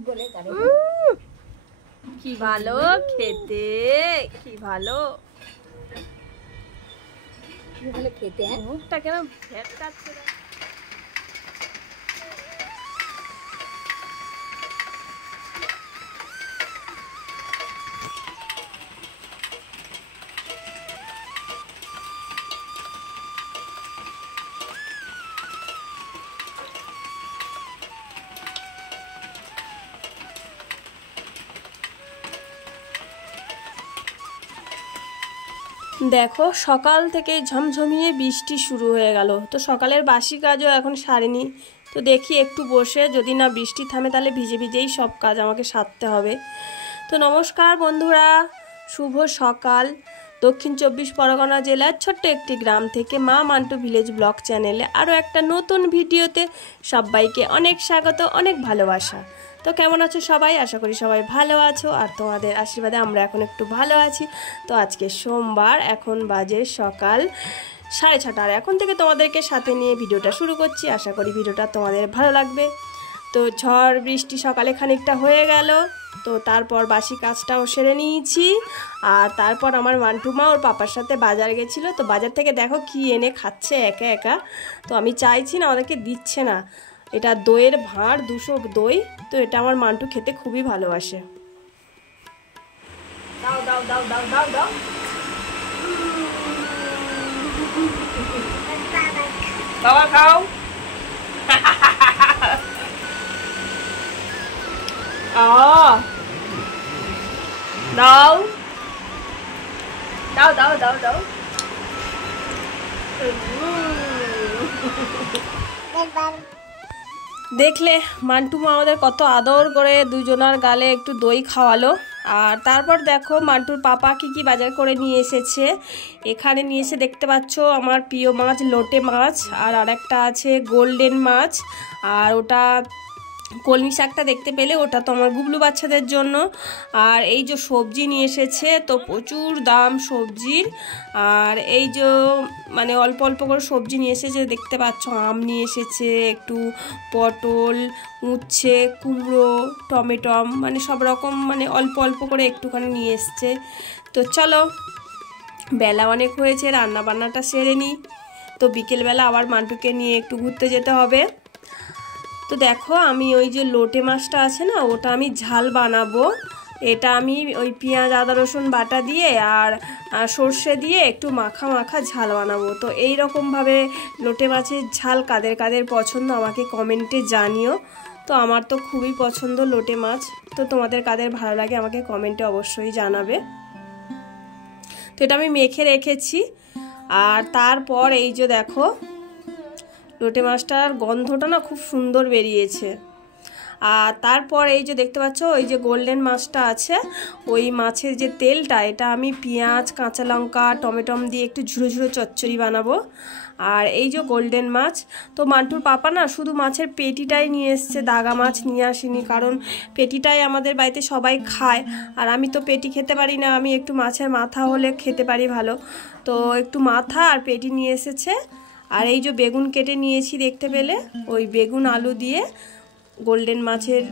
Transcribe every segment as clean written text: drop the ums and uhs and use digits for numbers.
কি ভালো খেতে, কি ভালো খেতে। মুখটা কেন ভেটকাচ্ছে। দেখো সকাল থেকে ঝমঝমিয়ে বৃষ্টি শুরু হয়ে গেল। তো সকালের বাসি কাজও এখন সারিনি। তো দেখি একটু বসে, যদি না বৃষ্টি থামে তাহলে ভিজে ভিজেই সব কাজ আমাকে সারতে হবে। তো নমস্কার বন্ধুরা, শুভ সকাল। দক্ষিণ 24 পরগনা জেলার ছোট্ট একটি গ্রাম থেকে মা মান্টু ভিলেজ ব্লগ চ্যানেলে আরও একটা নতুন ভিডিওতে সবাইকে অনেক স্বাগত, অনেক ভালোবাসা। তো কেমন আছো সবাই? আশা করি সবাই ভালো আছো, আর তোমাদের আশীর্বাদে আমরা এখন একটু ভালো আছি। তো আজকে সোমবার, এখন বাজে সকাল 6:30, আর এখন থেকে তোমাদেরকে সাথে নিয়ে ভিডিওটা শুরু করছি। আশা করি ভিডিওটা তোমাদের ভালো লাগবে। তো ঝড় বৃষ্টি সকালে খানিকটা হয়ে গেল, তো তারপর বাসি কাজটাও সেরে নিয়েছি। আর তারপর আমার মান্টুমা ওর পাপার সাথে বাজার গেছিলো। তো বাজার থেকে দেখো কি এনে খাচ্ছে একা একা। তো আমি চাইছি না, ওদেরকে দিচ্ছে না। এটা দইয়ের ভাঁড়, 200 দই। তো এটা আমার মান্টু খেতে খুবই ভালোবাসে। দাও দাও দাও দাও দাও দাও। বাবা খাও। দাও দাও দাও দাও দাও। দেখলে মান্টুমা আমাদের কত আদর করে দুজনার গালে একটু দই খাওয়ালো। আর তারপর দেখো মান্টুর পাপা কি বাজার করে নিয়ে এসেছে। এখানে নিয়ে এসে দেখতে পাচ্ছ আমার প্রিয় মাছ লোটে মাছ, আর আরেকটা আছে গোল্ডেন মাছ। আর ওটা কলমি শাকটা দেখতে পেলে, ওটা তো আমার গুবলু বাচ্চাদের জন্য। আর এই যে সবজি নিয়ে এসেছে, তো প্রচুর দাম সবজির। আর এই যে মানে অল্প অল্প করে সবজি নিয়ে এসেছে দেখতে পাচ্ছ। আম নিয়ে এসেছে, একটু পটল, উচ্ছে, কুমড়ো, টমেটম, মানে সব রকম, মানে অল্প অল্প করে একটুখানি নিয়ে এসছে। তো চলো, বেলা অনেক হয়েছে, রান্না বান্নাটা সেরে নিই। তো বিকেলবেলা আবার মান্টুকে নিয়ে একটু ঘুরতে যেতে হবে। তো দেখো আমি ওই যে লোটে মাছটা আছে না, ওটা আমি ঝাল বানাবো। এটা আমি ওই পেঁয়াজ আদা রসুন বাটা দিয়ে আর সর্ষে দিয়ে একটু মাখা মাখা ঝাল বানাবো। তো এই রকমভাবে লোটে মাছের ঝাল কাদের কাদের পছন্দ আমাকে কমেন্টে জানিও। তো আমার তো খুবই পছন্দ লোটে মাছ। তো তোমাদের কাদের ভালো লাগে আমাকে কমেন্টে অবশ্যই জানাবে। তো এটা আমি মেখে রেখেছি। আর তারপর এই যে দেখো লোটে মাছটার গন্ধটা না খুব সুন্দর বেরিয়েছে। আর তারপর এই যে দেখতে পাচ্ছ ওই যে গোল্ডেন মাছটা আছে, ওই মাছের যে তেলটা, এটা আমি পেঁয়াজ, কাঁচা লঙ্কা, টমেটম দিয়ে একটু ঝুরো ঝুরো চচ্চড়ি বানাবো। আর এই যে গোল্ডেন মাছ, তো মান্টুর পাপা না শুধু মাছের পেটিটাই নিয়ে এসছে, দাগা মাছ নিয়ে আসেনি, কারণ পেটিটাই আমাদের বাড়িতে সবাই খায়। আর আমি তো পেটি খেতে পারি না, আমি একটু মাছের মাথা হলে খেতে পারি ভালো। তো একটু মাথা আর পেটি নিয়ে এসেছে। আর এই যে বেগুন কেটে নিয়েছি দেখতে পেলে, ওই বেগুন আলু দিয়ে গোল্ডেন মাছের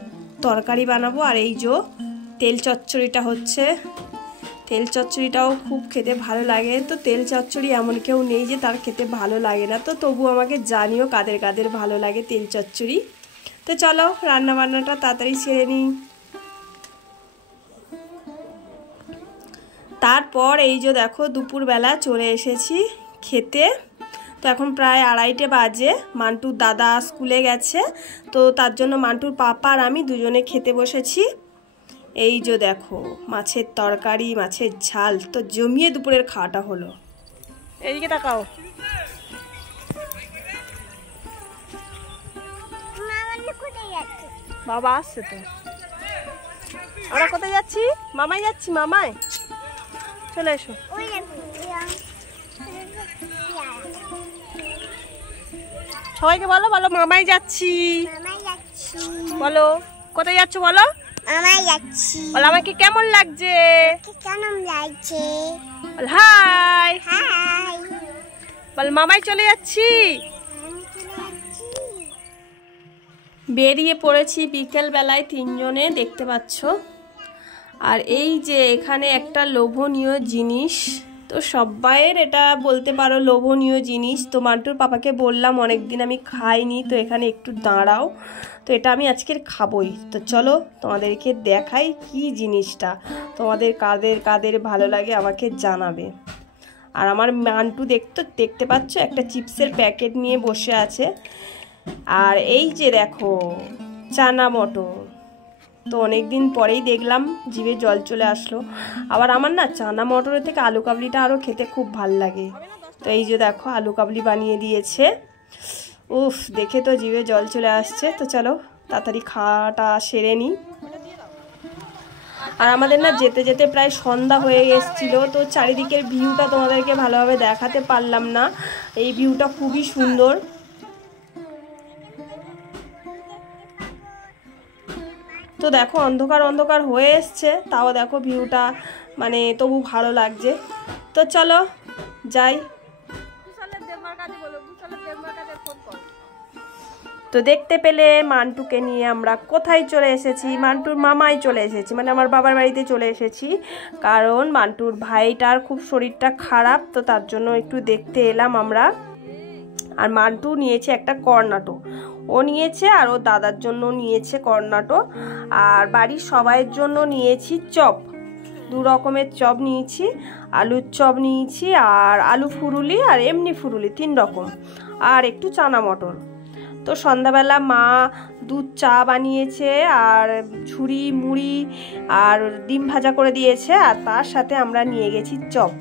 তরকারি বানাবো। আর এই যে তেল চচ্চড়িটা হচ্ছে, তেল চচ্চড়িটাও খুব খেতে ভালো লাগে। তো তেল চচ্চড়ি এমন কেউ নেই যে তার খেতে ভালো লাগে না। তো তবু আমাকে জানিও কাদের কাদের ভালো লাগে তেল চচ্চড়ি। তো চলো রান্না বান্নাটা তাড়াতাড়ি সেরে নিই। তারপর এই যে দেখো দুপুরবেলা চলে এসেছি খেতে। তো এখন প্রায় 2:30 বাজে। মান্টুর দাদা স্কুলে গেছে, তো তার জন্য মান্টুর পাপা আর আমি দুজনে খেতে বসেছি। এই যে দেখো মাছের তরকারি, মাছের ঝাল, তো জমিয়ে দুপুরের খাওয়াটা হলো। এইদিকে তাকাও। বাবা আসছে তো। আমরা কোথায় যাচ্ছি? মামাই যাচ্ছি, মামাই। চলে এসো। সবাইকে বলো, বলো মামাই যাচ্ছি। বলো কোথায় যাচ্ছ, বলো মামাই যাচ্ছি। বলো আমাকে কেমন লাগছে? কেমন লাগছে? বল হাই হাই। বল মামাই চলে যাচ্ছি। বেরিয়ে পড়েছি বিকেল বেলায় তিনজনে, দেখতে পাচ্ছ। আর এই যে এখানে একটা লোভনীয় জিনিস, তো সবাইয়ের এটা বলতে পারো লোভনীয় জিনিস। তো মান্টুর পাপাকে বললাম অনেকদিন আমি খাইনি, তো এখানে একটু দাঁড়াও, তো এটা আমি আজকের খাবই। তো চলো তোমাদেরকে দেখাই কি জিনিসটা, তোমাদের কাদের কাদের ভালো লাগে আমাকে জানাবে। আর আমার মান্টু দেখতে পাচ্ছ একটা চিপসের প্যাকেট নিয়ে বসে আছে। আর এই যে দেখো চানা মটর, তো অনেকদিন পরেই দেখলাম, জিভে জল চলে আসলো। আবার আমার না চানা মটরের থেকে আলু কাবলিটা আরও খেতে খুব ভাল লাগে। তো এই যে দেখো আলু কাবলি বানিয়ে দিয়েছে, উফ দেখে তো জিভে জল চলে আসছে। তো চলো তাড়াতাড়ি খাওয়াটা সেরে নিই। আর আমাদের না যেতে যেতে প্রায় সন্ধ্যা হয়ে এসেছিল, তো চারিদিকের ভিউটা তোমাদেরকে ভালোভাবে দেখাতে পারলাম না। এই ভিউটা খুবই সুন্দর। তো দেখো অন্ধকার অন্ধকার হয়ে এসছে, তাও দেখো ভিউটা মানে তবু ভালো লাগছে। তো চলো যাই। তো দেখতে পেলে মান্টুকে নিয়ে আমরা কোথায় চলে এসেছি, মান্টুর মামাই চলে এসেছি, মানে আমার বাবার বাড়িতে চলে এসেছি। কারণ মান্টুর ভাইটার খুব শরীরটা খারাপ, তো তার জন্য একটু দেখতে এলাম আমরা। আর মান্টু নিয়েছে একটা কর্নাটো, ও নিয়েছে, আর ও দাদার জন্য নিয়েছে কর্নাটো। আর বাড়ির সবাইয়ের জন্য নিয়েছি চপ, 2 রকমের চপ নিয়েছি, আলুর চপ নিয়েছি, আর আলু ফুরুলি আর এমনি ফুরুলি 3 রকম, আর একটু চানা মটর। তো সন্ধ্যাবেলা মা দুধ চা বানিয়েছে, আর ঝুড়ি মুড়ি আর ডিম ভাজা করে দিয়েছে, আর তার সাথে আমরা নিয়ে গেছি চপ।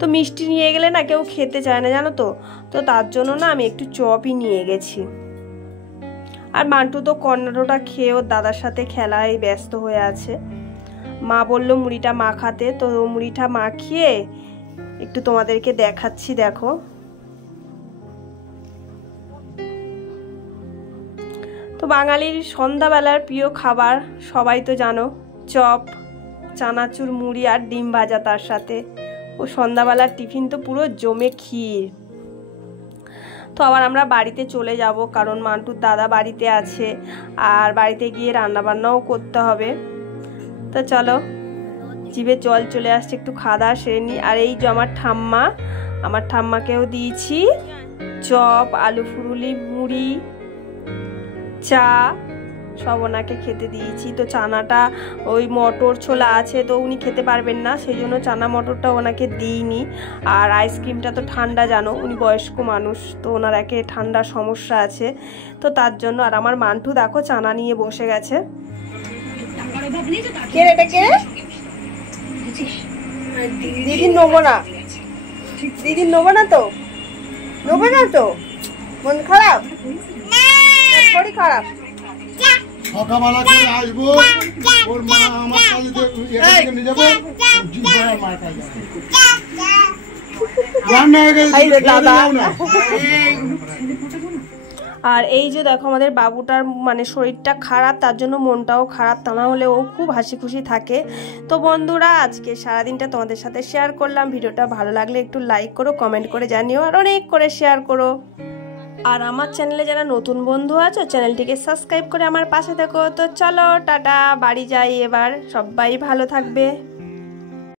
তো মিষ্টি নিয়ে গেলে না কেউ খেতে চায় না জানো তো, তো তার জন্য না আমি একটু চপই নিয়ে গেছি। আর মান্টু তো কর্নাটোটা খেয়ে ওর দাদার সাথে খেলায় ব্যস্ত হয়ে আছে। মা বলল মুড়িটা মাখাতে, তো মুড়িটা মাখিয়ে একটু তোমাদেরকে দেখাচ্ছি, দেখো। তো বাঙালির সন্ধ্যাবেলার প্রিয় খাবার সবাই তো জানো, চপ, চানাচুর মুড়ি আর ডিম ভাজা তার সাথে। ও সন্ধ্যাবেলার টিফিন তো পুরো জমে ক্ষীর। তো আবার আমরা বাড়িতে চলে যাব, কারণ মান্টুর দাদা বাড়িতে আছে, আর বাড়িতে গিয়ে রান্নাবান্নাও করতে হবে। তো চলো, জিভে জল চলে আসছে, একটু খাওয়া দাওয়া সেরে নিই। আর এই যে আমার ঠাম্মাকেও দিয়েছি চপ, আলু ফুরুলি, মুড়ি, চা, সব ওনাকে খেতে দিয়েছি। তো চানাটা ওই মটর ছোলা আছে, তো উনি খেতে পারবেন না, সেই জন্য চানা মটরটা ওনাকে দিইনি। আর আইসক্রিমটা তো ঠান্ডা, জানো উনি বয়স্ক মানুষ, তো ওনার একে ঠান্ডার সমস্যা আছে, তো তার জন্য। আর আমার মান্টু দেখো চানা নিয়ে বসে গেছে। কে এটা কে? দিদি নেবো না, দিদি নেবো না, তো নেবো না, তো মন খারাপ, শরীর খারাপ। সকালবেলা করে আসবো, ওর মা আমার কাছে নিয়ে যাবো, মার খাই রান্না হয়ে গেছে। আর এই যে দেখো আমাদের বাবুটার মানে শরীরটা খারাপ, তার জন্য মনটাও খারাপ, তা না হলে ও খুব হাসি খুশি থাকে। তো বন্ধুরা আজকে সারাদিনটা তোমাদের সাথে শেয়ার করলাম। ভিডিওটা ভালো লাগলে একটু লাইক করো, কমেন্ট করে জানিও, আর অনেক করে শেয়ার করো। আর আমার চ্যানেলে যারা নতুন বন্ধু আছে চ্যানেলটিকে সাবস্ক্রাইব করে আমার পাশে থেকো। তো চলো টাটা, বাড়ি যাই এবার, সবাই ভালো থাকবে।